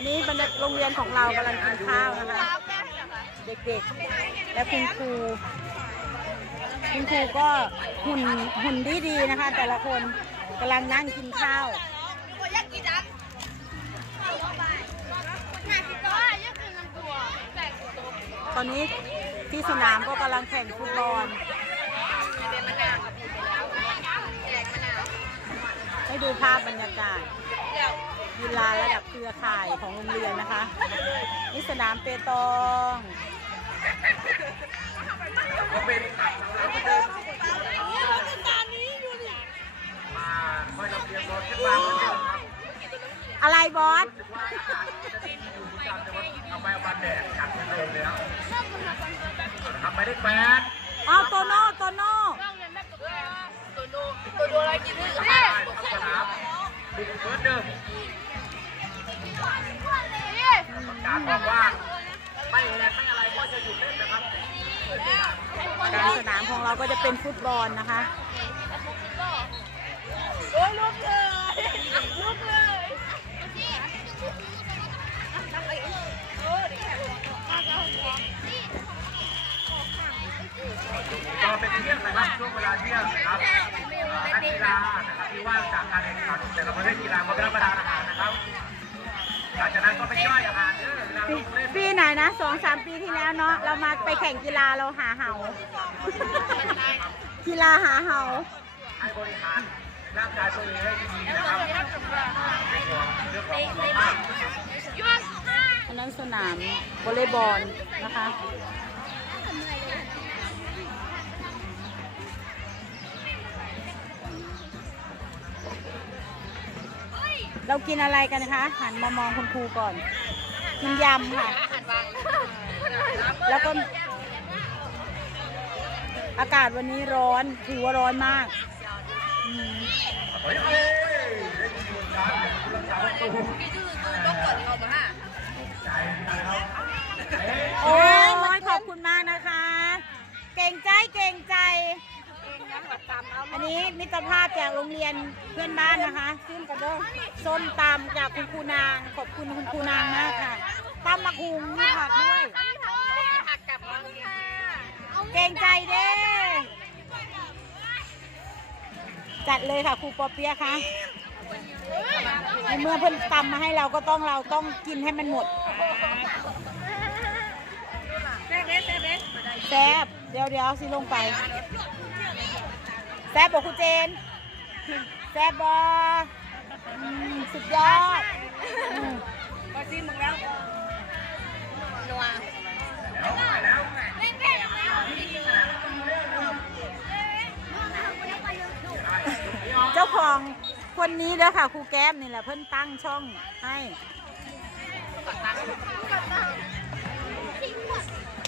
อันนี้บรรยากาศโรงเรียนของเรากำลังกินข้าวนะคะเด็กๆ และคุณครูคุณครูก็หุ่นหุ่นดีดีๆนะคะ แต่ละคนกำลังนั่งกินข้าวตอนนี้ที่สนามก็กำลังแข่งฟุตบอลให้ดูภาพบรรยากาศ กีฬาระดับเครือข่ายของโรงเรียนนะคะนี่สนามเปตองอะไรบอสเอาไปเอาบันแดดกัดเดิมเลยครับทำไปได้แปดารบอกว่าไม่แรงไม่อะไรก็จะหยุดเล่นนะครับการสนามของเราก็จะเป็นฟุตบอลนะคะโอ้ยลูกเลย สองสามปีที่แล้วเนาะเรามาไปแข่งกีฬาเราหาเหากีฬาหาเหาให้บริหารร่างกายตัวเองให้ดีนะครับในเรื่องของสุขภาพอันนั้นสนามวอลเลย์บอลนะคะเรากินอะไรกันคะ หันมามองคุณครูก่อน กินยำค่ะ แล้วก็ อากาศวันนี้ร้อน ถือว่าร้อนมากอืมโอ้ยขอบคุณมากนะคะ เก่งใจเก่งใจ อันนี้มิตรภาพจากโรงเรียนเพื่อนบ้านนะคะซึ่งกระโดดส้มตำจากคุณครูนาง ขอบคุณคุณครูนางมากค่ะ ตำมะคุงมีผักด้วยหักกับมาค่ะเก่งใจเด้จัดเลยค่ะครูปอเปียะคะในเมื่อเพิ่นตำมาให้เราก็ต้องเราต้องกินให้มันหมดเบ๊ะเบ๊ะเบ๊ะแซบเดี๋ยวเดี๋ยวสิลงไปแซบบอกครูเจนแซบบอมสุดยอดอืม ของคนนี้เด้อค่ะครูแก้มนี่แหละเพิ่นตั้งช่องให้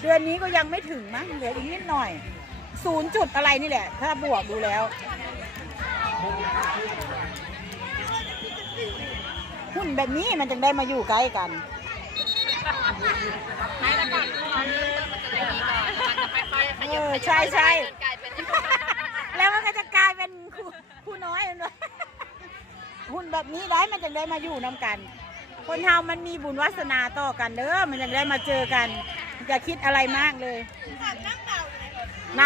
เดือนนี้ก็ยังไม่ถึงมั้งเหลืออีกนิดหน่อยศูนย์จุดอะไรนี่แหละ ถ้าบวกดูแล้วหุ้นแบบนี้มันจึงได้มาอยู่ใกล้กันไม่ละก่อนมันเริ่มมันจะได้ดีก่อนมันจะค่อยๆขเอยับอใช่ใช่กลายเป็นแล้วมันก็จะกลายเป็น ครูครูน้อยเลยหุ้นแบบนี้ได้มันจึงได้มาอยู่นํกัน คนเฮามันมีบุญวาสนาต่อกันเด้อมันจึงได้มาเจอกันอย่าคิดอะไรมากเลย ไหน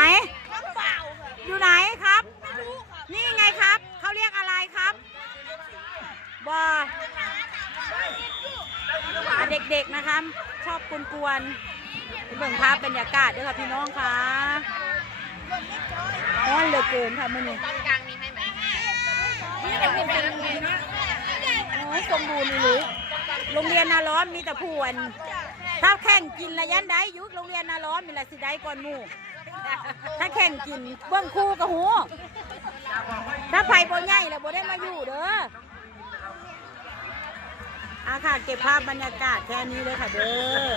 อยู่ไหนครับ นี่ไงครับเขาเรียกอะไรครับบออะเด็กๆนะคะชอบกวนๆไปเบิ่งภาพบรรยากาศด้วยค่ะพี่น้องค่ะร้อนเหลือเกินค่ะมื่อนี้ โอ้ยสมบูรณ์อีหรือโรงเรียนนาร้อนมีแต่ผวนถ้าแข่งกินระยันได้ยุคโรงเรียนนาร้อนมีละสิได้ก่อนหมู่ถ้าแข่งกินเบื้องคู่กับหูถ้าไผ่บ่ใหญ่แล้วบ่ได้มาอยู่เด้ออาค่ะเก็บภาพบรรยากาศแค่นี้เลยค่ะเด้อ